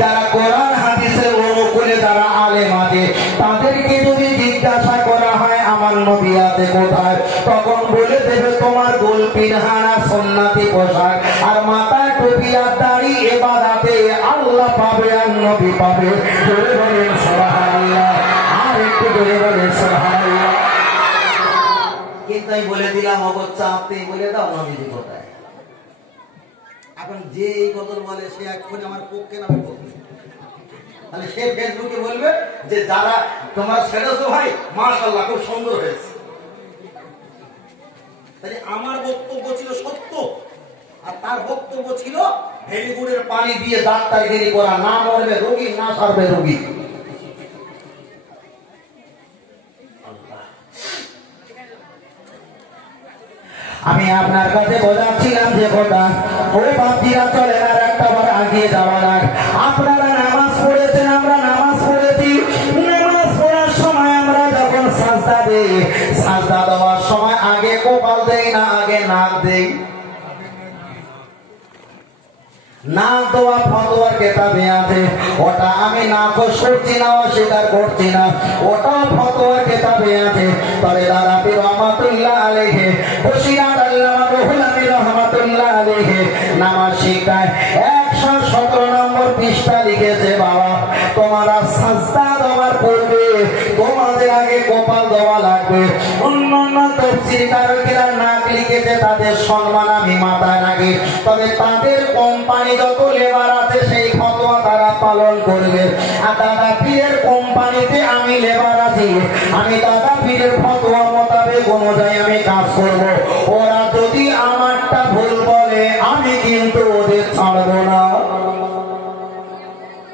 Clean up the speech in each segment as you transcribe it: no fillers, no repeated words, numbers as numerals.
যারা কোরআন হাদিসের অনুকূলে যারা আলেম আছে তাদেরকে যদি জিজ্ঞাসা করা হয় আমার নবী আছে কোথায়, তখন বলে দেবে তোমার গোল পিনহানা সুন্নতি পোশাক আর মাথায় টুপি আর দাড়ি, ইবাদতে আল্লাহ পাবে আর নবী পাবে। জোরে বলেন সুবহানাল্লাহ, আর একটু জোরে বলেন সুবহানাল্লাহ। কিন্তু আমি বলে দিলাম অবচ্ছা আপনি বলে দাও নবীজি কোথায়। এখন যে এই বদল বলে সে এখন আমার পক্ষে নামে পক্ষে, তাহলে সে ফেসবুকে বলবে যে যারা তোমার ছেড়েছো ভাই মাশাআল্লাহ খুব সুন্দর হয়েছে। তাহলে আমার বক্তব্য ছিল সত্য আর তার বক্তব্য ছিল ভেলিগুড়ের পানি দিয়ে ডাক্তারগিরি করা, না মরবে রোগী না সারবে রোগী। আমি আপনার কাছে বোঝাচ্ছিলাম যে কথা ও বাপজিরা চলেন আর একটা বার আগিয়ে যাওয়া যাক। আপনারা নামাজ পড়েছেন, আমরা নামাজ পড়েছি। নামাজ পড়ার সময় আমরা যখন সাজদা দেই, সাজদা দেওয়ার সময় আগে কপাল দেই না আগে নাক দেই? নাক দেওয়া ফতোয়ার কেতাবে আছে, ওটা আমি নাকচ করছি না অস্বীকার করছি না, ওটাও ফতোয়ার কেতাবে আছে। তবে দারাবি রহমাতুল্লাহ আলাইহি বসিরাত আল্লামা রুহুল আমিন রহমাতুল্লাহ আলাইহি নামাজ শিক্ষায় 117 নম্বর পৃষ্ঠা লিখেছে, বাবা তোমরা সাজদা দেওয়ার পূর্বে তোমাদের আগে কপাল দেওয়া লাগবে। অন্যান্য তাফসীরকারীরা নাক লিখেছে, তাদের সম্মান আমি মাথায় রাখি। তবে তাদের কোম্পানি যত লেবার আছে সেই ফতোয়া তারা পালন করবে। আর দাদা পীরের কোম্পানিতে আমি লেবার আছি, আমি দাদা পীরের ফতোয়া মোতাবেক অনুযায়ী আমি কাজ করব। ওরা যদি আমারটা ভুল বলে আমি কিন্তু ওদের ছাড়বো না।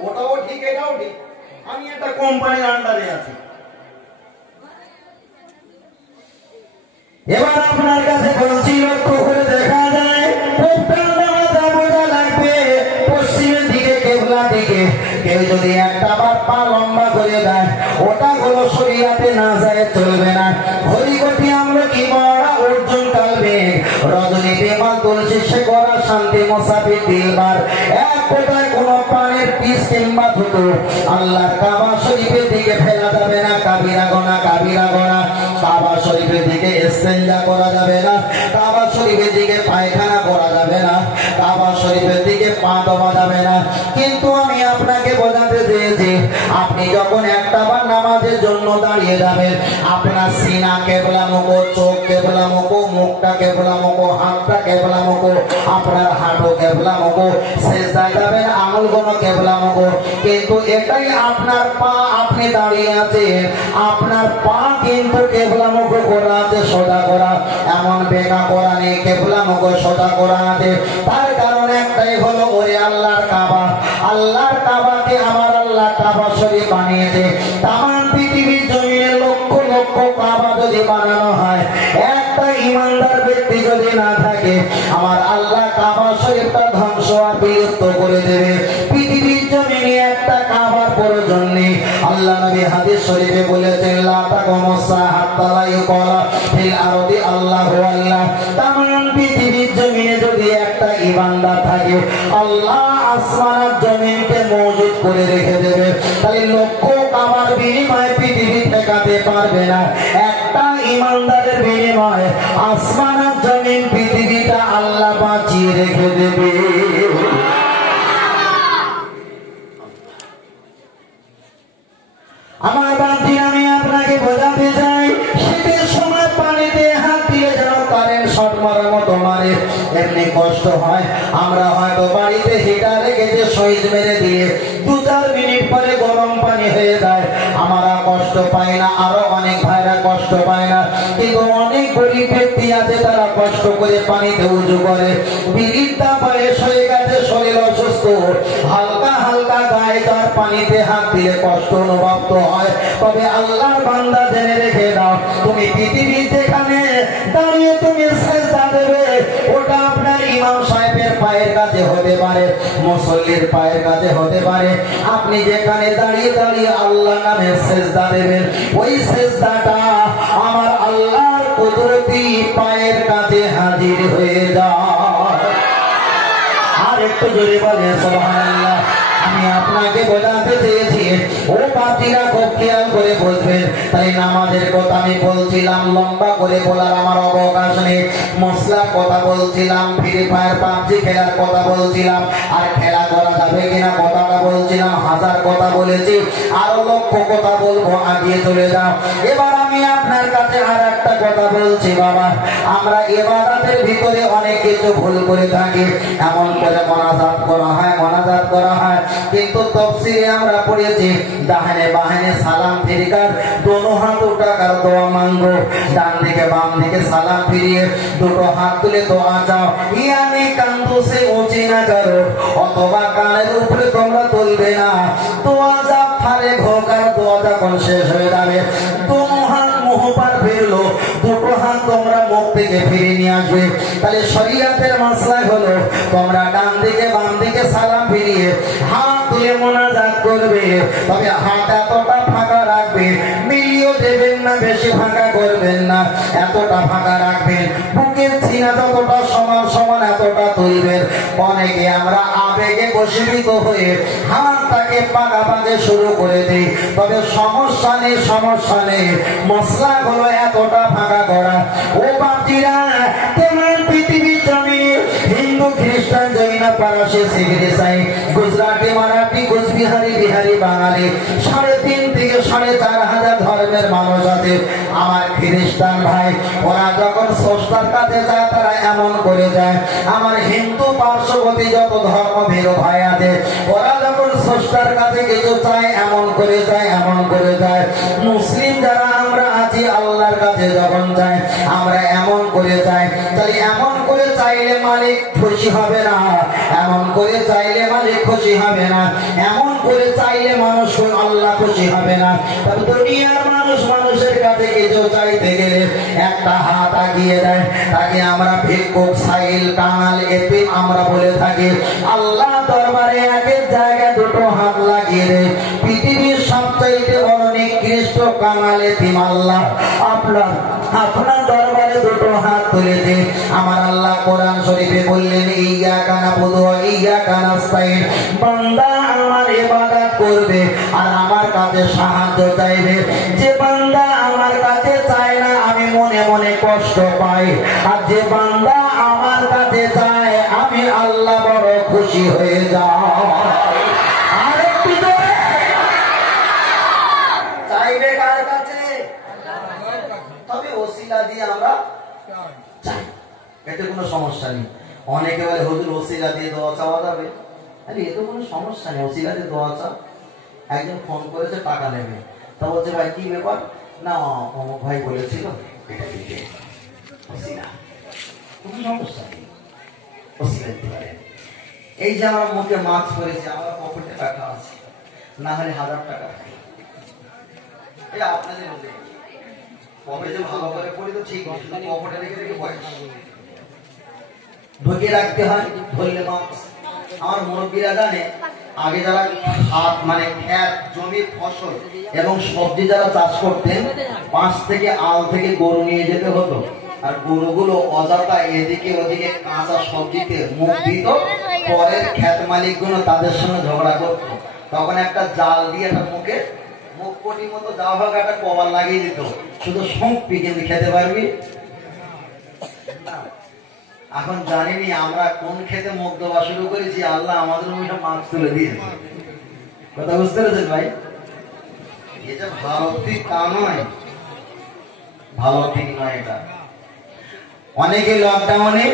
ওটাও ঠিক এটাও ঠিক, আমি একটা কোম্পানির আন্ডারে আছি। এবার আপনার কাছে বলছি, লক্ষ্য করে দেখা যায় পশ্চিমের দিকে কেবলা দিকে কেউ যদি একটা বার পা লম্বা করে দেয় ওটা হলো শরীয়তে না যায়, চলবে না। হরিকটি আমলকি মরা অর্জুন কালবে রজনী বেমা তুলসী শেখরা শান্তি মোসাফির দিলবার এক কোটায় কোন পানের পিস কিংবা থুতু আল্লাহর কাবা শরীফের দিকে ফেলা যাবে না। কাবিরা গোনা কাবা শরীফের দিকে ইস্তেঞ্জা করা যাবে না, কাবা শরীফের দিকে পায়খানা করা যাবে না, কাবা শরীফের দিকে পা দেওয়া যাবে না। কিন্তু আমি আপনাকে বোঝাতে চেয়েছি, আপনি যখন একটা বার নামাজের জন্য দাঁড়িয়ে যাবেন, আপনার সিনা কেবলা মুখো, চোখ কেবলা মুখো, মুখটা কেবলা মুখো, হাতটা কেবলা মুখো, আপনার হাঁটু কেবলা মুখো, সেজদায় যাবেন আঙুলগুলো কেবলা মুখো। কিন্তু এটাই আপনার পা, আপনি দাঁড়িয়ে আছেন, আপনার পা কিন্তু কেবলা মুখো করা আছে, সোজা করা, এমন বেকা করা নেই, কেবলা মুখো সোজা করা আছে। তার কারণ একটাই হলো ওরে আল্লাহর কাবা, আল্লাহর কাবাকে আমার আল্লাহ কাবা শরীফ বানিয়েছে। তামাম পৃথিবীর জমিনে লক্ষ লক্ষ কাবা যদি বানানো হয়, একটা ইমানদার ব্যক্তি যদি না থাকে আমার আল্লাহ কাবা শরীফটা ধ্বংস আর বিলুপ্ত করে দেবে। পৃথিবীর জমিনে একটা কাবার প্রয়োজন নেই। আল্লাহ নবী হাদিস শরীফে বলেছেন, লা তাকুমুসসা হাত্তা লা ইউকালা ফিল আরদি আল্লাহু আল্লাহ। তামাম পৃথিবীর জমিনে যদি একটা ইমানদার থাকে আল্লাহ আসমান আর জমিনকে মওজুদ করে রেখে দেবে। তাই লক্ষ কাবার বিনিময়ে পৃথিবী ঠেকাতে পারবে না। একটা ইমানদারের বিনিময়ে আসমান আর জমিন পৃথিবীটা আল্লাহ বাঁচিয়ে রেখে দেবে। আমার বাঁধি আমি আপনাকে বোঝাতে চাই, শীতের সময় পানিতে হাত দিয়ে যেন কারেন্ট শর্ট মারার মতো মারে, এমনি কষ্ট হয়। আমরা হয়তো বাড়িতে হিটার রেখেছে, সুইচ মেরে দিয়ে 2-4 মিনিট পরে গরম পানি হয়ে যায়, আমরা কষ্ট পাই না, আরো অনেক ভাইরা কষ্ট পায় না। কিন্তু অনেক গরিব ব্যক্তি আছে তারা কষ্ট করে পানিতে উজু করে, বৃদ্ধা বয়স হয়ে গেছে, শরীর অসুস্থ, হালকা হালকা গায়ে তার পানিতে হাত দিলে কষ্ট অনুভব তো হয়। তবে আল্লাহর বান্দা জেনে রেখে দাও, তুমি পৃথিবীর যেখানে দাঁড়িয়ে তুমি সেজদা দেবে ওটা আপনার ইমাম সাহেবের পায়ের কাছে হতে পারে, মুসল্লির পায়ের কাছে হতে পারে। আপনি যেখানে দাঁড়িয়ে দাঁড়িয়ে আল্লাহ নামে সেজদা দেবেন, ওই সেজদাটা আমার আল্লাহর কুদরতি পায়ের কাছে হাজির হয়ে যায়। আর একটু জোরে বলে সুবহানাল্লাহ। আমি আপনাকে বোঝাতে চেয়েছি ও পাপিরা খুব খেয়াল করে বুঝবেন। তাই নামাজের কথা আমি বলছিলাম, লম্বা করে বলার আমার অবকাশ নেই। মশলার কথা বলছিলাম, ফ্রি ফায়ার পাবজি খেলার কথা বলছিলাম, আর খেলা করা যাবে কিনা কথাটা বলছিলাম। হাজার কথা বলেছি, আরো লক্ষ কথা বলবো, আগিয়ে চলে যাও। এবার আমি আপনার কাছে আর একটা কথা বলছি বাবা, আমরা ইবাদতের ভিতরে অনেক কিছু ভুল করে থাকি। এমন করে মোনাজাত করা হয়, কিন্তু তাফসীরে আমরা পড়েছি ডানে বামে সালাম ফিরিকার দোনো হাত উঠাকার দোয়া মাঙ্গো, ডান দিকে বাম দিকে সালাম ফিরিয়ে দুটো হাত তুলে দোয়া চাও। ইয়ানি কান্দু সে উঁচি না করো, অথবা কানের উপরে তোমরা তুলবে না। দোয়া যা ফারে ঘোকার দোয়া যখন শেষ হয়ে যাবে, দোনো হাত মুখ পার ফিরলো, দুটো হাত তোমরা মুখ থেকে ফিরে নিয়ে আসবে। তাহলে শরীয়তের মাসলা হলো তোমরা ডান দিকে বাম দিকে সালাম ফিরিয়ে হাত তুলে মোনাজাত করবে, তবে হাত এতটা ফাঁকা রাখবে, মিলিয়েও দেবেন না, বেশি ফাঁকা করবেন না, এতটা ফাঁকা রাখবেন। বুকের সিনা যতটা সমান সমান এতটা তুলবেন। অনেকে আমরা আবেগে বশীভূত হয়ে হাতটাকে পাকা পাকে শুরু করে দিই, তবে সমস্যা নেই। মশলা হলো এতটা ফাঁকা করা। ও বাপজিরা, তোমার পৃথিবীর জমিনে হিন্দু খ্রিস্টান জৈন পারসি শিখ ইসাই গুজরাটি মারাঠি কুচবিহারি বিহারি বাঙালি 3.5 থেকে 4.5 ধর্মের মানুষ আছে। আমার খ্রিস্টান ভাই ওরা যখন স্রষ্টার কাছে যায় তারা এমন করে যায়। আমার হিন্দু পার্শ্ববর্তী যত ধর্মভীরু ভাই আছে ওরা যখন স্রষ্টার কাছে কিছু চায় এমন করে যায়। মুসলিম যারা আমরা আছি আল্লাহর কাছে যখন যাই আমরা এমন করে যাই। তাই এমন করে চাইলে মালিক খুশি হবে না, এমন করে চাইলে মালিক খুশি হবে না, এমন করে চাইলে মানুষ আল্লাহ খুশি হবে না। তবে দুনিয়ার মানুষ মানুষের কাছে কিছু চাইতে গেলে একটা হাত আগিয়ে দেয়, তাকে আমরা ভিক্ষুক, সাইল, কাঙাল, এতিম আমরা বলে থাকি। আল্লাহ দরবারে একের জায়গায় দুটো হাত লাগিয়ে দেয়। পৃথিবীর সবচাইতে বড় নিকৃষ্ট কাঙাল, এতিম আল্লাহ আপনার দরবারে দুটো হাত তুলেছে। আমার আল্লাহ কোরআন শরীফে বললেন, ইয়্যাকা না'বুদু ওয়া ইয়্যাকা নাস্তাইন, বান্দা আমার ইবাদত করবে আর আমার কাছে সাহায্য চাইবে। যে বান্দা আমার কাছে চায় না আমি মনে মনে কষ্ট পাই, আর যে বান্দা আমার কাছে চায় আমি আল্লাহ বড় খুশি হয়ে যাই। আর একটু জোরে চাইবে কার কাছে? তবে ওসিলা দিয়ে আমরা চাই, এতে কোনো সমস্যা নেই। অনেকে বলে হুজুর ওসিলা দিয়ে দোয়া চাওয়া যাবে? আরে এতে কোনো সমস্যা নেই, ওসিলা দিয়ে দোয়া চাও। একজন ফোন করেছে টাকা নেবে, তা বলছে ভাই কি ব্যাপার? না অমুক ভাই বলেছিল এটা দিতে, ওসিলা, কোনো সমস্যা নেই, ওসিলা দিতে পারে। এই যে আমার মুখে মাস্ক পরেছে, আমার পকেটে টাকা আছে, না হলে 1000 টাকা থাকে, এটা আপনাদের মধ্যে পকেটে ভালো করে পড়ি তো ঠিক নেই, শুধু পকেটে রেখে রেখে বয়স ঢুকিয়ে রাখতে হয়, ধরলে মাস্ক। আমার মুরব্বীরা জানে, আগে যারা হাত মানে খেত জমির ফসল এবং সবজি যারা চাষ করতেন, 5 থেকে আল থেকে গরু নিয়ে যেতে হতো, আর গরুগুলো অযথা এদিকে ওদিকে কাঁচা সবজিতে মুখ দিত। পরের খেত মালিকগুলো তাদের সঙ্গে ঝগড়া করত, তখন একটা জাল দিয়ে একটা মুখ কোটির মতো যা হোক একটা কভার লাগিয়ে দিত, শুধু শোঁকবি কিন্তু খেতে পারবি না। এখন জানিনি আমরা কোন খেতে মুখ দেওয়া শুরু করেছি, আল্লাহ আমাদের মুখে মাছ তুলে দিয়েছে। কথা বুঝতে পেরেছেন ভাই? এটা ভালো ঠিক তা নয়, ভালো ঠিক নয় এটা। অনেকে লকডাউনে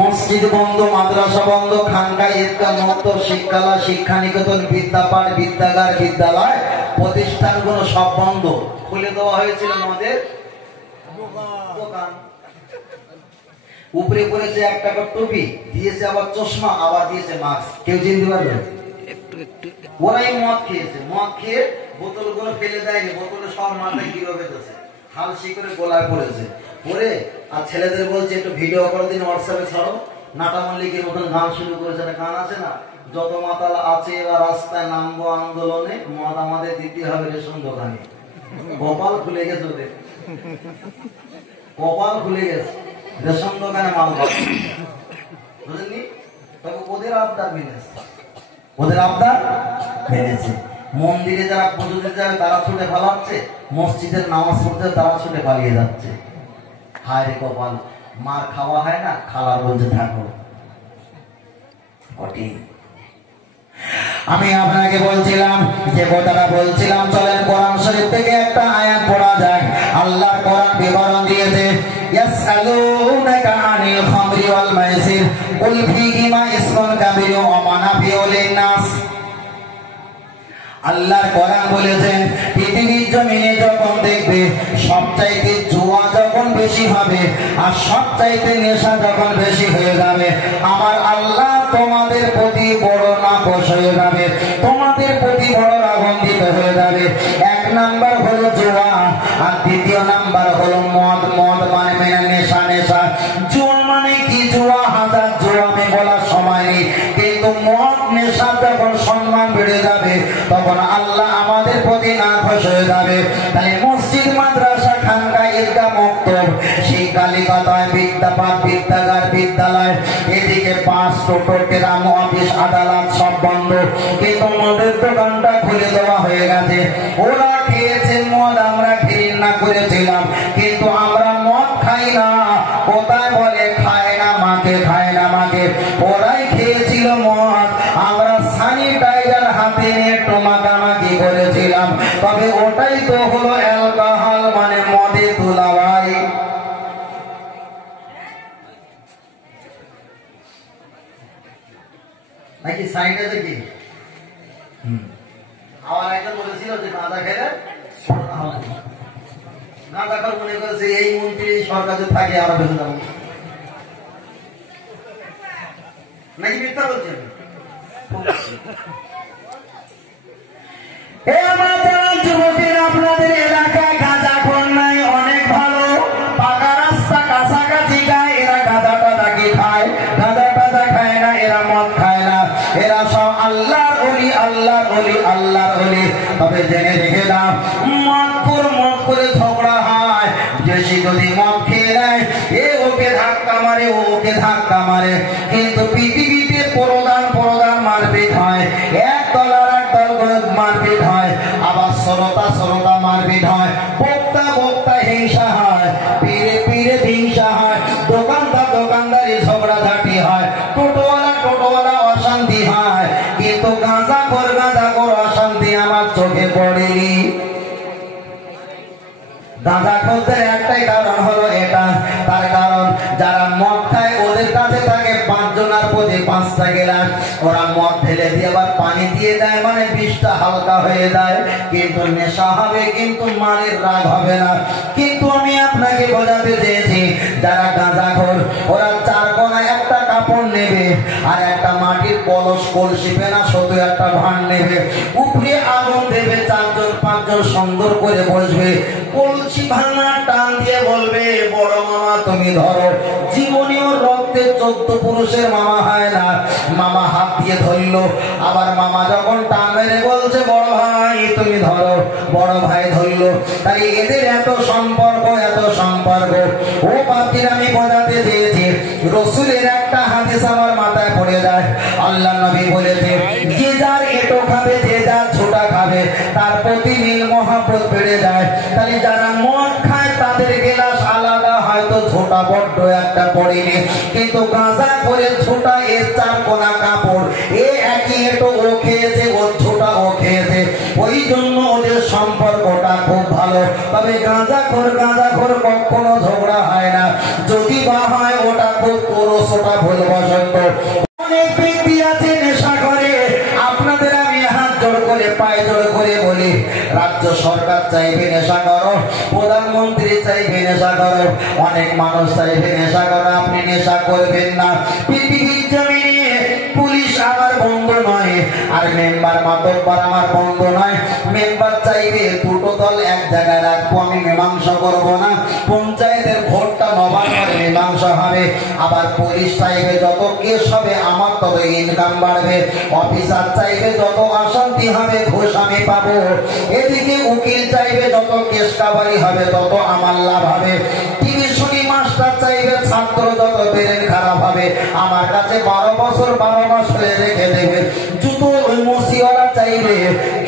মসজিদ বন্ধ, মাদ্রাসা বন্ধ, খানকা, ঈদগাহ, মক্তব, শিক্ষালয়, শিক্ষা নিকেতন, বিদ্যাপাঠ, বিদ্যাগার, বিদ্যালয় প্রতিষ্ঠানগুলো সব বন্ধ, খুলে দেওয়া হয়েছিল আমাদের দোকান। উপরে পড়েছে 1 টাকার টুপি, দিয়েছে আবার চশমা, আবার দিয়েছে মাস্ক। কেউ চিনতে পারবে? ওরাই মদ খেয়েছে, মদ খেয়ে বোতলগুলো ফেলে দেয়নি, বোতলে সব মাথায় গিরো বেঁধেছে, হালসি করে গোলায় পড়েছে, পরে আর ছেলেদের বলছে একটু ভিডিও করে দিন, হোয়াটসঅ্যাপে ছাড়ো। নাটা মল্লিকের মতন গান শুরু করেছে, একটা গান আছে না, যত মাতাল আছে এবার রাস্তায় নামবো আন্দোলনে, মদ আমাদের দিতে হবে রেশন দোকানে। কপাল খুলে গেছে ওদের, কপাল খুলে গেছে, রেশন দোকানে মাল পাবে, বুঝলেননি? তবে ওদের আবদার বিনেস, ওদের আবদার মেনেছে। মন্দিরে যারা পুজো দিতে যাবে তারা ছুটে পালাচ্ছে, মসজিদের নামাজ পড়তে তারা ছুটে পালিয়ে যাচ্ছে। হায় রে কপাল, মার খাওয়া হয় না, খালা বলতে থাকো কঠিন। আমি আপনাকে বলছিলাম যে কথাটা বলছিলাম, চলেন কোরআন শরীফ থেকে একটা আয়াত পড়া যায়। আল্লাহর কোরআন বিবরণ দিয়েছে, ইয়াসআলুনাকা আনিল খামরি ওয়াল মাইসির কুল ফীহিমা ইসমুন কাবীরুন ওয়া মানাফিউ লিন-নাস। আল্লাহর কোরআন বলেছেন পৃথিবীর জমিনে যখন দেখবে সবচাইতে জুয়া যখন বেশি হবে আর সবচাইতে নেশা যখন বেশি হয়ে যাবে, আমার আল্লাহ তোমাদের প্রতি বড় নাকশ হয়ে যাবে, তোমাদের প্রতি বড় রাগান্বিত হয়ে যাবে। এক নাম্বার হলো জুয়া, আর দ্বিতীয় নাম্বার হলো মদ। মদ মানে নেশা। নেশা জুয়া মানে কি? জুয়া হাজার জুয়া আমি বলার সময় নেই, কিন্তু মদ নেশা যখন সম্মান বেড়ে যাবে তখন আল্লাহ আমাদের প্রতি নাখোশ হয়ে যাবে। তাই মসজিদ, মাদ্রাসা, খানকা, ঈদগাহ, মক্তব, সেই কালিকাতায় বিদ্যাপাঠ, বিদ্যাগার, বিদ্যালয়, এদিকে বাস, টোটো, ট্রাম, অফিস, আদালত সব বন্ধ, কিন্তু মদের দোকানটা খুলে দেওয়া হয়ে গেছে। ওরা খেয়েছে মদ, আমরা ঘৃণা করেছিলাম, কিন্তু আমরা মদ খাই না। কোথায় বলে খায় না মাকে, খায় না মাকে। ওরাই খেয়েছিল মদ, আমরা স্যানিটাইজার হাতে নিয়ে টোমাকামাকি করেছিলাম। তবে ওটাই তো হলো অ্যালকোহল, মানে মদে ধুলাবাই। নাকি সাইডে দেখি আমার একজন বলেছিল যে গাঁদা খেলে গাঁদা খাল মনে করেছে এই মন্ত্রী সরকারে থাকে আরো বেশি যাবো, নাকি মিথ্যা বলছেন? আপনাদের এলাকায় গাঁজাখোর নাই, অনেক ভালো, পাকা রাস্তা কাছাকাছি গায়ে এরা গাঁজা টাজা কি খায়? গাঁজা টাজা খায় না, এরা মদ খায় না, এরা সব আল্লাহর ওলি, আল্লাহর ওলি, আল্লাহর ওলি। তবে জেনে রেখে দাও, মদ করে ঝগড়া হয়। বেশি যদি মদ খেয়ে নেয়, এ ওকে ধাক্কা মারে, ও ওকে ধাক্কা মারে, কিন্তু পৃথিবীতে প্রধান মারপিট হয়, এক দল আর এক দল মারপিট হয়, আবার শ্রোতা মারপিট হয়, বক্তা হিংসা হয়, পীরে হিংসা হয়, দোকানদারি ঝগড়াঝাটি হয়, টোটোওয়ালা অশান্তি হয়, কিন্তু গাঁজাখোর অশান্তি আমার চোখে পড়েনি। গাঁজাখোরদের একটাই কারণ হলো এটা, তার কারণ যারা মদ খায় ওদের কাছে থাকে 5 জনের প্রতি 5টা গ্লাস, ওরা মদ ঢেলে দিয়ে আবার পানি দিয়ে দেয়, মানে বিষটা হালকা হয়ে যায়, কিন্তু নেশা হবে, কিন্তু মারের রাগ হবে না। কিন্তু আমি আপনাকে বোঝাতে চেয়েছি, যারা গাঁজাখোর ওরা 4 কোনায় একটা কাপড় নেবে আর একটা মাটির কলস, কলসি পেনা শুধু একটা ভাঁড় নেবে, উপরে আগুন দেবে, 4 জন 5 জন সুন্দর করে বসবে, কলসি ভাঙা টান দিয়ে বলবে, বড় মামা তুমি ধরো। জীবনেও রক্তে 14 পুরুষের মামা হয় না, মামা হাত দিয়ে ধরলো, আবার মামা যখন টান মেরে বলছে বড় ভাই তুমি ধরো, বড় ভাই ধরলো। তাই এদের এত সম্পর্ক। ও বাপজির আমি বোঝাতে চেয়েছি, রসুলের একটা হাদিস আমার মাথায় পড়ে যায়। আল্লাহ নবী বলেছে, যে যার এটো খাবে, যে যার ছোটা খাবে, তার প্রতি মিল মহব্বত বেড়ে যায়। তাই যারা মদ খায় তাদের গেলাস আলাদা, হয়তো ছোটা বড্ড একটা পড়েনি, কিন্তু গাঁজা করে ছোটা এর 4 কোনা কাপড়, এ একই এটো ও খেয়েছে, ওর ছোটা ও খেয়েছে, ওই জন্য ওদের সম্পর্কটা খুব ভালো। তবে গাঁজাখোর কখনো ঝগড়া হয় না, যদি বা হয় ওটা খুব পুরুষ, ওটা ভুলবশত। অনেক ব্যক্তি আছে নেশা করে, আপনাদের আমি হাত জোড় করে পায়ে জোড় করে বলি, রাজ্য সরকার চাইবে নেশা করো, প্রধানমন্ত্রী চাইবে নেশা করো, অনেক মানুষ চাইবে নেশা করো, আপনি নেশা করবেন না। পৃথিবীর জমিনে পুলিশ আমার বন্ধু নয়, আর মেম্বার মাতব্বর আমার বন্ধু নয়। মেম্বার চাইবে 2টো দল এক জায়গায় রাখবো, আমি মীমাংসা করবো না, পঞ্চায়েতের ভোটটা নবান্নের মীমাংসা হবে। আবার পুলিশ চাইবে যত কেস হবে আমার তত ইনকাম বাড়বে, অফিসার চাইবে যত অশান্তি হবে ঘুষ আমি পাবো, এদিকে উকিল চাইবে যত কেস কাবারি হবে তত আমার লাভ হবে, টিউশনি মাস্টার চাইবে ছাত্র যত ব্রেন খারাপ হবে আমার কাছে 12 বছর 12 মাস হয়ে রেখে দেবে, জুতো ওই মসিওয়ালা চাইবে যাবে,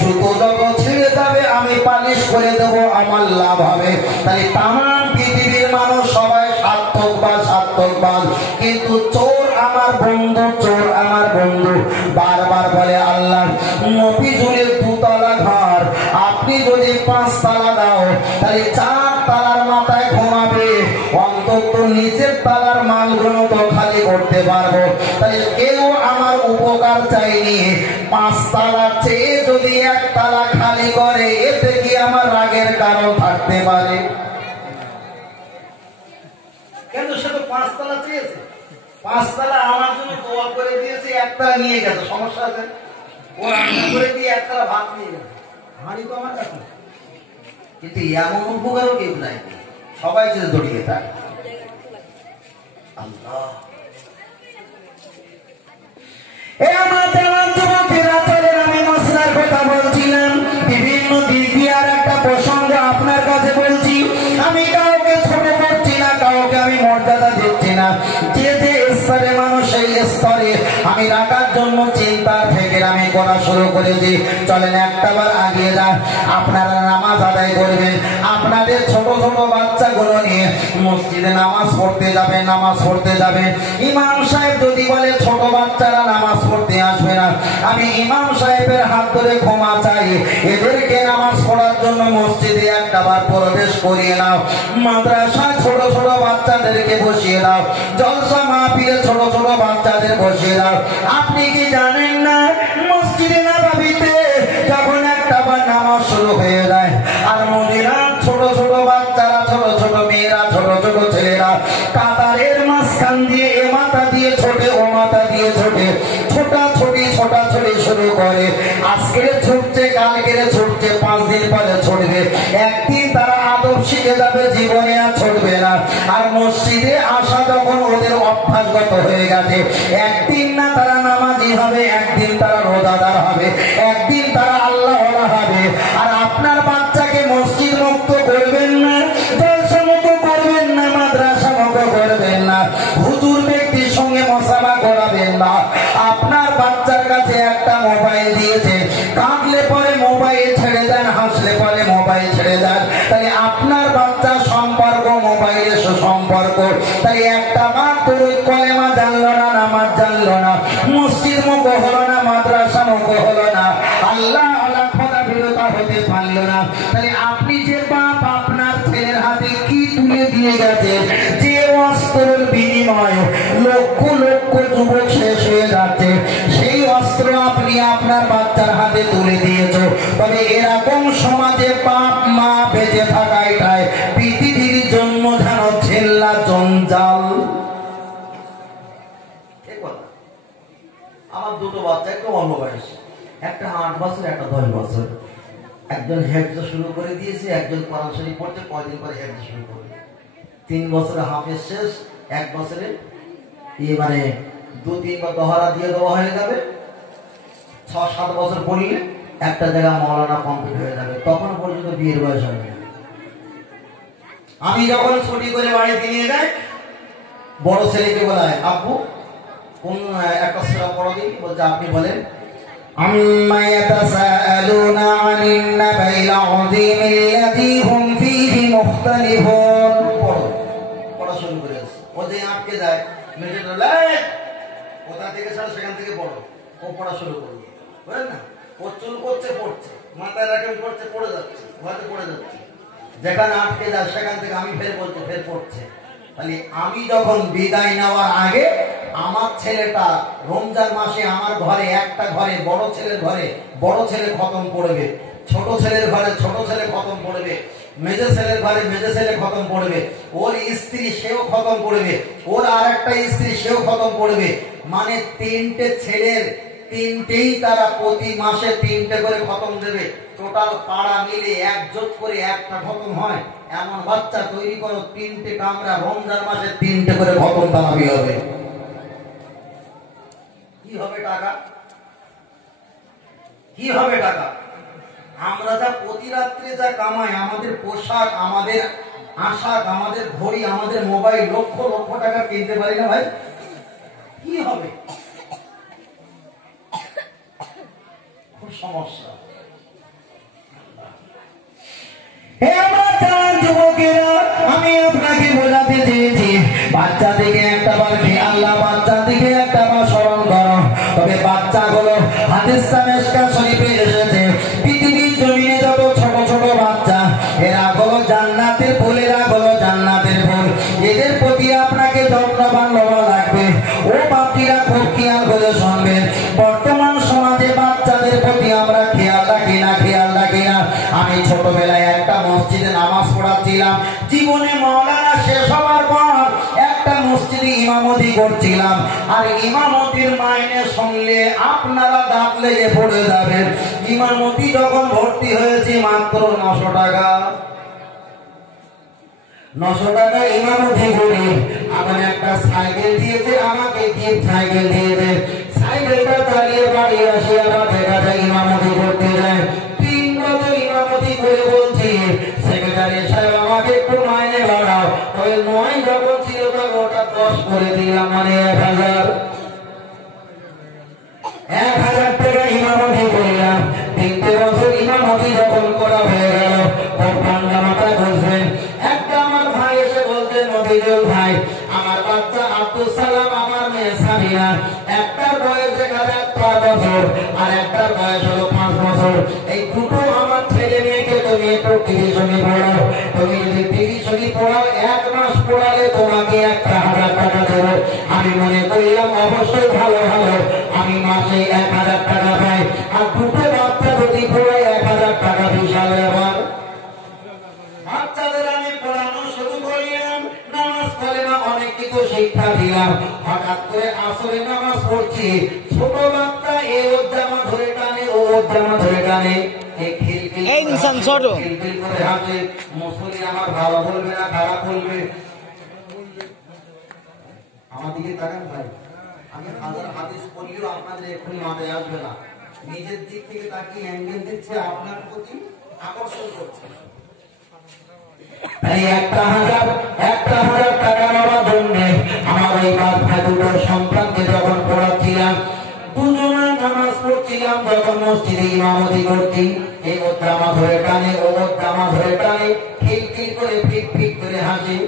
জুতো যত ছিঁড়ে যাবে আমি পালিশ করে দেবো, আমার লাভ হবে। তাই তামাম পৃথিবীর মানুষ সবাই সার্থকবাদ, কিন্তু চোর আমার বন্ধু, চোর আমার বন্ধু। বারবার বলে আল্লাহ, মফিজুলের 2 তলা ঘর আপনি যদি 5 তলা দাও, তাহলে 4 তলার মাথায় ঘুমাবে, অন্তত নিচের তলার মালগুলো তো খালি করতে পারবো। তাই কেউ আমার উপকার চাইনি, 5 তলা চেয়ে যদি 1 তলা খালি করে, এতে কি আমার রাগের কারণ থাকতে পারে? কেন সে তো 5 তলা চেয়েছে, 5 তলা আমার জন্য দোয়া করে দিয়েছে, 1 তলা নিয়ে গেছে, সমস্যা আছে? ও রান্না করে দিয়ে 1 তলা ভাত নিয়ে গেছে, হাঁড়ি তো আমার কাছে। কিন্তু এমন উপকারও কেউ নাই, সবাই যদি দড়িয়ে থাকে। আল্লাহ আমি মশলার কথা বলছিলাম, বিভিন্ন দিক দিয়ে আর একটা প্রসঙ্গ আপনার কাছে বলছি। আমি কাউকে ছোট করছি না, কাউকে আমি মর্যাদা দিচ্ছি না। যে যে স্তরে মানুষ, সেই স্তরে আমি রাখার জন্য চিন্তার থেকে আমি করা শুরু করেছি। চলেন একটাবার আগিয়ে যান, আপনারা নামাজ আদায় করবেন। আপনাদের ছোট ছোট বাচ্চাগুলো নিয়ে মসজিদে নামাজ পড়তে যাবেন। ইমাম সাহেব যদি বলে ছোট বাচ্চারা নামাজ পড়তে আসবে না, আমি ইমাম সাহেবের হাত ধরে ক্ষমা চাই, এদেরকে নামাজ পড়ার জন্য মসজিদে একটাবার প্রবেশ করিয়ে নাও। মাদ্রাসা ছোট ছোট বাচ্চাদেরকে বসিয়ে দাও, জলসা মাহফিলে ছোট ছোট বাচ্চাদের বসিয়ে দাও। আপনি কি জানেন না, মসজিদে নববীতে যখন একটাবার নামাজ শুরু হয়ে যায়, আর মদিনার ছোট ছোট বাচ্চারা, ছোট ছোট মেয়েরা, ছোট ছোট ছেলেরা কাতারের মাঝখান দিয়ে এ মাথা দিয়ে ছোটে, ও মাথা দিয়ে ছোটে, ছোটাছুটি শুরু করে। আজকে ছুটছে, কালকে ছুটছে, 5 দিন পরে ছুটবে, একদিন তারা আদব শিখে যাবে, জীবনে আর ছুটবে না। আর মসজিদে আসা যখন ওদের অভ্যাসগত হয়ে গেছে, একদিন না তারা নামাজি হবে, একদিন তারা রোজাদার হবে, একদিন তারা আল্লাহওয়ালা হবে। আর আপনার বাচ্চাকে মসজিদ মুক্ত করবেন না, জলসা মুক্ত করবেন না, মাদ্রাসা মুক্ত করবেন না, হুজুর ব্যক্তির সঙ্গে মুসাফা করাবেন না। আপনার বাচ্চার কাছে একটা মোবাইল দিয়েছে, কাঁদলে পরে মোবাইল ছেড়ে দেন, হাসলে পরে মোবাইল ছেড়ে দেন। তাই আপনার বাচ্চার সম্পর্ক মোবাইলের সুসম্পর্ক। তাই একটা মাত্র কলেমা জানলো না, নামাজ জানলো না, মসজিদ মুখ হলো না, মাদ্রাসা মুখ হলো না, আল্লাহ খোদাবিরতা হতে পারলো না। তাই আপনি যে বাপ আপনার ছেলের হাতে কি তুলে দিয়ে গেছে, যে অস্ত্রের বিনিময়ে লক্ষ লক্ষ যুবক শেষ হয়ে যাচ্ছে, সেই অস্ত্র আপনি আপনার বাচ্চার হাতে তুলে দিয়েছ। তবে এরকম সমাজে বাপ মা বেঁচে থাকাটাই পৃথিবীর জন্য যেন ঝেল্লা জঞ্জাল। আমার 2টো বাচ্চা, একটু অল্প বয়স, একটা 8 বছর, একটা 10 বছর। একজন হেফজ শুরু করে দিয়েছে, একজন কোরআন শরীফ পড়ছে, কয়দিন পরে হেফজ শুরু করবে। 3 বছরে হাফেজ শেষ, 1 বছরে মানে 2-3 বার দহরা দিয়ে দেওয়া হয়ে যাবে। 6-7 বছর পড়লে একটা জায়গা মৌলানা কমপ্লিট হয়ে যাবে, তখন পর্যন্ত বিয়ের বয়স হবে। আমি যখন ছুটি করে বাড়িতে নিয়ে যাই, বড় ছেলেকে বলায়, আব্বু কোন একটা সূরা পড়ো দিই, বলছে আপনি বলেন। আম্মা ইয়াতাসাআলুনা আনিন নাবাইল আযীম আল্লাযী হুম ফীহি মুখতালিফুন। পড়া শুরু করেছে, ও যে আটকে যায়, মেয়েটা লাই কোথা থেকে ছাড়া সেখান থেকে পড়ো, ও পড়া শুরু করবে, বুঝলেন না? ও চুল করছে, পড়ছে, মাথায় রাখেন করছে, পড়ে যাচ্ছে, হয়তো পড়ে যাচ্ছে, যেখানে আটকে যায় সেখান থেকে আমি ফের বলছি, ফের পড়ছে। তাহলে আমি যখন বিদায় নেওয়ার আগে আমার ছেলেটা রমজান মাসে আমার ঘরে, একটা ঘরে বড় ছেলের ঘরে বড় ছেলে খতম পড়বে, ছোট ছেলের ঘরে ছোট ছেলে খতম পড়বে, মেজে ছেলের ঘরে মেজে ছেলে খতম পড়বে, ওর স্ত্রী সেও খতম পড়বে, ওর আর একটা স্ত্রী সেও খতম পড়বে। মানে 3টে ছেলের 3টেই তারা প্রতি মাসে 3টে করে খতম দেবে। টোটাল পাড়া মিলে একজোট করে একটা খতম হয়। এমন বাচ্চা তৈরি করো, 3টে কামরা, রমজান মাসে 3টে করে খতম তারাবি হবে। কি হবে টাকা? কি হবে টাকা? আমরা যা প্রতি রাত্রে যা কামাই, আমাদের পোশাক, আমাদের আশাক, আমাদের ঘড়ি, আমাদের মোবাইল, লক্ষ লক্ষ টাকা কিনতে পারি না ভাই, কি হবে? খুব সমস্যা। আমি আপনাকে বোঝাতে চেয়েছি বাচ্চা দিকে একটা বার আল্লাহ বাচ্চা দিকে একটা বার স্মরণ করো। তবে বাচ্চাগুলো হাদিস মিশকাত শরীফে এসেছে পৃথিবীর জমিনে যত ছোট ছোট বাচ্চা এরা হলো জান্নাতের ফুল, এরা হলো জান্নাতের ফুল। এদের প্রতি আপনাকে যত্নবান হওয়া লাগবে। ও বাপটিরা খুব খেয়াল করে শুনবেন, বর্তমান সমাজে বাচ্চাদের প্রতি আমরা খেয়াল রাখি না, খেয়াল রাখি না। আমি ছোটবেলায় একটা মসজিদে নামাজ পড়াচ্ছিলাম, জীবনে মাওলানা শেষ হওয়ার পর একটা মসজিদে ইমামতি করছিলাম। আর ইমামতির মাইনে শুনলে আপনারা দাঁত লেগে পড়ে যাবেন। ইমামতি যখন ভর্তি হয়েছে মাত্র 900 টাকা, 900 টাকা ইমামতি করে আমার একটা সাইকেল দিয়েছে, আমাকে গিফট সাইকেল দিয়েছে। সাইকেলটা চালিয়ে বাড়ি আসি আবার দেখা যায় ইমামতি করতে যায়। 3 বছর ইমামতি করে বলছি সেক্রেটারি সাহেব আমাকে একটু মাইনে বাড়াও। ওই 9 যখন ছিল তখন ওটা 10 করে দিলাম, মানে 1000 টাকা ইমামতি করলাম। 3টে বছর ইমামতি যখন করা হয়ে গেল ঠান্ডা মাথায় বলছেন, একটা আমার ভাই এসে বলছেন মফিজুল ভাই আমার বাচ্চা আব্দুল সালাম আমার মেয়ে সামিয়া, একটার বয়স 4 বছর আর একটার বয়স হলো 5 বছর। এই দুটো আমার ছেলে মেয়েকে তুমি একটু টিউশনি পড়াও। তুমি যদি টিউশনি পড়াও 1 মাস পড়ালে তোমাকে 1000 টাকা দেবো। আমি মনে করলাম অবশ্যই ভালো ভালো, আমি মাসে 1000 টাকা পাই। আর দুটো বাচ্চা যদি পড়াই 1000 টাকা বিশাল ব্যাপার। বাচ্চাদের আমি পড়ানো শুরু করলাম, নামাজ কালেমা অনেক কিছু শিক্ষা দিলাম। হঠাৎ করে আসরে নামাজ পড়ছি, ছোট বাচ্চা এ ওর জামা ধরে টানে, ও ওর জামা ধরে টানে। মুসলি আমার ভালো বলবে না খারাপ বলবে? আমার দিকে তাকান ভাই, আমি 1000 হাদিস পড়লেও আপনাদের এক্ষুনি মাথায় আসবে না। নিজের দিক থেকে তাকিয়ে অ্যাঙ্গেল দিচ্ছে, আপনার প্রতি আকর্ষণ করছে। একটা হাজার টাকা নেওয়ার জন্য আমার ওই বাচ্চা দুটো সন্তানকে যখন পড়াচ্ছিলাম, দুজনে নামাজ পড়ছিলাম, যখন মসজিদে ইমামতি করছি, এই ওর জামা ধরে টানে, ও ওর জামা ধরে টানে, খিলখিল করে ফিক ফিক করে হাসি।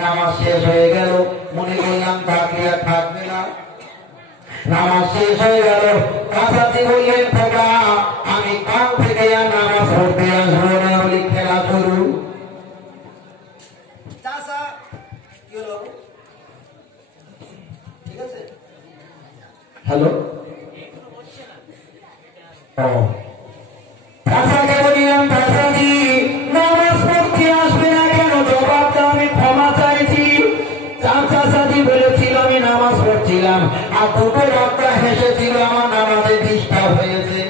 নামাজ শেষ হয়ে গেল, মনে করলাম থাকলে আর থাকবে না। নামাজ শেষ হয়ে গেল, কাছাতে বললেন খোকা আমি কাল থেকে আর নামাজ পড়তে আসবো না, বলি খেলা শুরু। হ্যালো, চাচাকে বললাম চাচাজি নামাজ পড়তে আসবে না কেন? জবাবটা আমি ক্ষমা চাইছি। চাচা চাচি বলেছিল আমি নামাজ পড়ছিলাম, আর দুটো বাচ্চা হেসেছিল আমার নামাজে ডিস্টার্ব হয়েছে।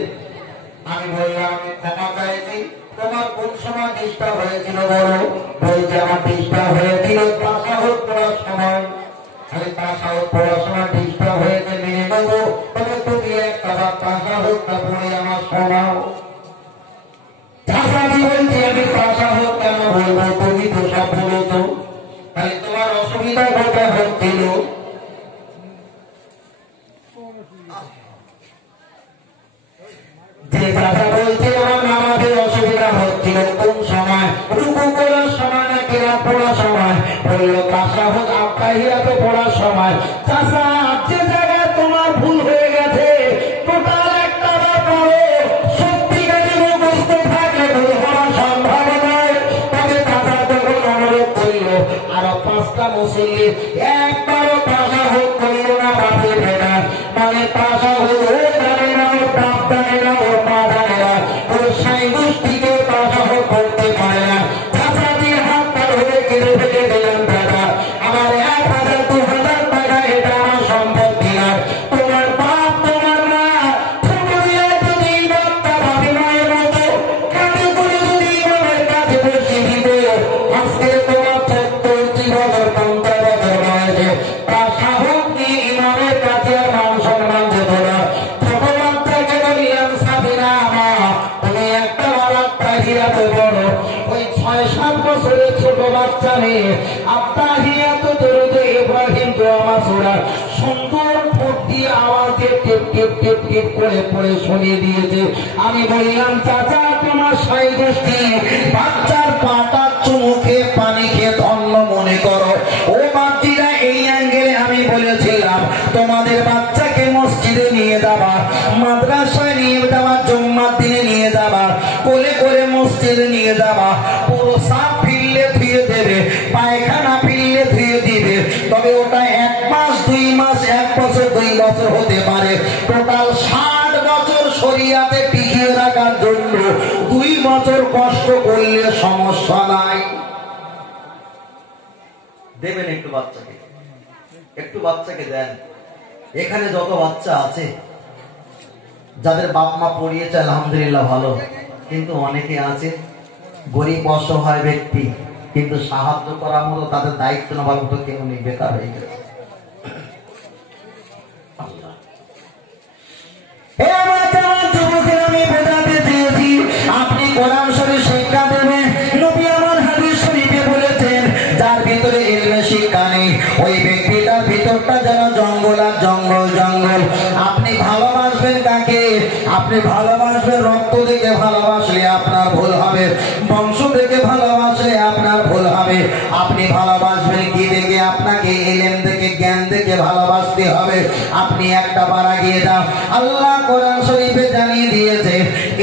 আমি বললাম আমি ক্ষমা চাইছি। তোমার কোন সময় ডিস্টার্ব হয়েছিল বলো? বলছে আমার ডিস্টার্ব হয়েছিল তাসাহুদ পড়ার সময়। আমি তাসাহুদ পড়ার সময় ডিস্টার্ব হয়েছে মেনে নেবো, তবে তুমি একটা তাসাহুদটা পড়ে আমার শোনাও। চাচাজি বলছি আমি তাসাহুদ কেন বলবো? তুমি তো সব বলেছো, তাহলে তোমার অসুবিধা কোথায় হচ্ছিল? যে চাচা বলছে আমার নামাজে অসুবিধা হচ্ছিল কোন সময়? রুকু করার সময় না কিরাত পড়ার সময়? বললো তাসাহুদ আত্তাহিয়াতে পড়ার সময়। চাচা যে জায়গায় তোমার ভুল হয়ে গেছে টোটাল একটা বার পড়ো, সত্যিকারী মুখস্থ থাকলে ভুল হওয়ার সম্ভব নয়। তবে চাচা যখন অনুরোধ করল আরো 5টা মুসল্লি একবারও তাসাহুদ করিল না বাতিল বেটা, মানে তাসাহুদ ও জানে না, ও পাপ জানে না, ও পা জানে না, ও সাই গোষ্ঠীকে তাসাহুদ করতে পারে না। চাচাজির হাতটা ধরে কেড়ে ফেলে দিলাম দাদা, আমার 1000 2000 টাকা এটা আমার সম্পত্তি না। তোমার বাপ তোমার মা ছোটবেলায় যদি বাপটা ভাবি মায়ের মতো কাজে করে যদি ইমামের কাছে বসে দিবে, আজকে তোমার 70 বছর 50 বছর বয়সে তাসাহুদ নিয়ে ইমামের কাছে আর মান সম্মান দেব না। ছোট বাচ্চাকে বললাম সাবিনা মা তুমি একটা বালাত তাহিয়াতে পড়ো। ওই 6-7 বছরের ছোট বাচ্চা মেয়ে আত্তাহিয়াত দরুদ ইব্রাহিম দোয়া মাসুরা সুন্দর ঠোঁট দিয়ে আওয়াজে টেপ টেপ টেপ টেপ করে পড়ে শুনিয়ে দিয়েছে। আমি বললাম চাচা তোমার সাই গোষ্ঠী বাচ্চার পাটা চুমুখে পানি খেয়ে ধন্য মনে করো। ও বাচ্চিরা এই অ্যাঙ্গেলে আমি বলেছিলাম তোমাদের বাচ্চাকে মসজিদে নিয়ে যাবা, মাদ্রাসায় নিয়ে যাবা, জুম্মার দিনে নিয়ে যাবা, কোলে করে মসজিদে নিয়ে যাবা, পুরো সাপ ফিরলে ধুয়ে দেবে, পায়খানা ফিরলে ধুয়ে দিবে। তবে ওটা 1 মাস 2 মাস 1 বছর 2 বছর হতে পারে, টোটাল 60 বছর শরীয়তে টিকিয়ে রাখার জন্য 2 বছর কষ্ট করলে সমস্যা নাই। দেবেন একটু বাচ্চাকে দেন। এখানে যত বাচ্চা আছে যাদের বাপ মা পড়িয়েছে আলহামদুলিল্লাহ ভালো, কিন্তু অনেকে আছে গরিব অসহায় ব্যক্তি, কিন্তু সাহায্য করার মতো তাদের দায়িত্ব নেওয়ার মতো কেউ নেই, বেকার হয়ে গেছে। আপনি কোরআন শরীফ শিক্ষা দেবেন, নবী আমার হাদিস শরীফে বলেছেন যার ভিতরে ইলমে শিক্ষা নেই ওই ব্যক্তিটার ভিতরটা যেন জঙ্গল আর জঙ্গল জঙ্গল। আপনি ভালোবাসবেন কাকে? আপনি ভালোবাসবেন রক্ত দেখে ভালোবাসলে আপনার ভুল হবে, বংশ দেখে ভালোবাসলে আপনার ভুল হবে। আপনি ভালোবাসবেন কি দেখে? আপনাকে ইলম দেখে জ্ঞান দেখে ভালোবাসতে হবে। আপনি একটা বার এগিয়ে যাও। আল্লাহ কোরআন শরীফে জানিয়ে দিয়েছে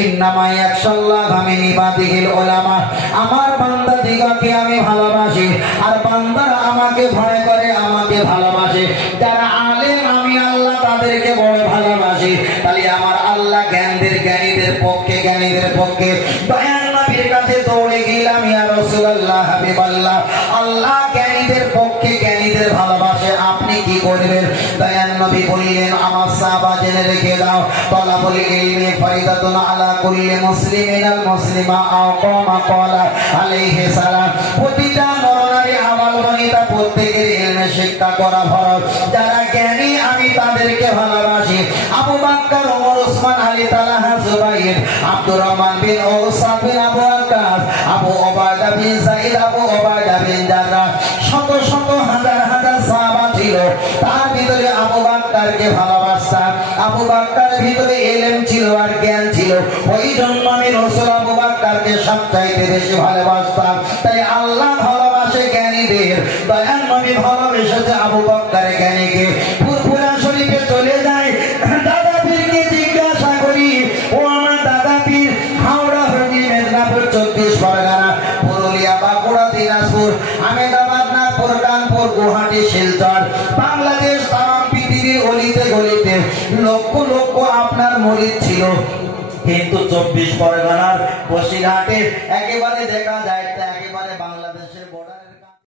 ইন্নামা ইয়াখশাল্লাহা মিন ইবাদিহিল উলামা। আমার বান্দা দিগকে আমি ভালোবাসি আর বান্দারা আমাকে ভয় করে, আমাকে ভালোবাসে। যারা আলেম আমি আল্লাহ তাদেরকে বড় ভালোবাসি। তাহলে আমার আল্লাহ জ্ঞানীদের পক্ষে দয়াল নবীর কাছে দৌড়ে গেলাম, ইয়া রাসূলুল্লাহ হাবিবাল্লাহ, আল্লাহ জ্ঞানীদের পক্ষে জ্ঞানীদের ভালোবাসে, আপনি কি করবেন? দয়াল নবী বললেন আমার সাহাবা জেনে রেখে দাও, তালাবুল ইলমি ফারিদাতুন আলা কুল্লি মুসলিমিন আল মুসলিমা আও কামা ক্বালা আলাইহি সালাম। প্রতিটা নরনারী আমল বনিতা প্রত্যেকের ইলমে শিক্ষা করা ফরজ। যারা জ্ঞানী আমি তাদেরকে ভালোবাসি। আবু বকর, ওমর, ওসমান, আলী, তালহা, জুবাইর, আব্দুর রহমান বিন ওসাদ বিন আবু ওয়াক্কাস, আবু ওবায়দা বিন যায়েদ, আবু ওবায়দা বিন জাররাহ, শত শত হাজার হাজার সাহাবা ছিল। তার ভিতরে আবু বকরকে ভালোবাসতাম। আবু বকরের ভিতরে ইলম ছিল আর জ্ঞান ছিল, ওই জন্য আমি রাসূল আবু বকরকে সবচাইতে বেশি ভালোবাসতাম। তাই আল্লাহ ভালোবাসে জ্ঞানীদের, দয়াল নবী ভালোবেসেছে আবু বকর জ্ঞানীকে। ফুরফুরা শরীফে চলে যায়, দাদা পীরকে জিজ্ঞাসা করি, ও আমার দাদা পীর হাওড়া, হুগলি, মেদিনীপুর, 24 পরগনা, পুরুলিয়া, বাঁকুড়া, দিনাজপুর, আহমেদাবাদ, নাগপুর, কানপুর, গুয়াহাটি, শিলচর, বাংলাদেশ, তাম পৃথিবীর অলিতে গলিতে লক্ষ লক্ষ আপনার মুরিদ ছিল, কিন্তু 24 পরগনার বসিরহাটে একেবারে দেখা যায়, একেবারে বাংলাদেশের বর্ডারে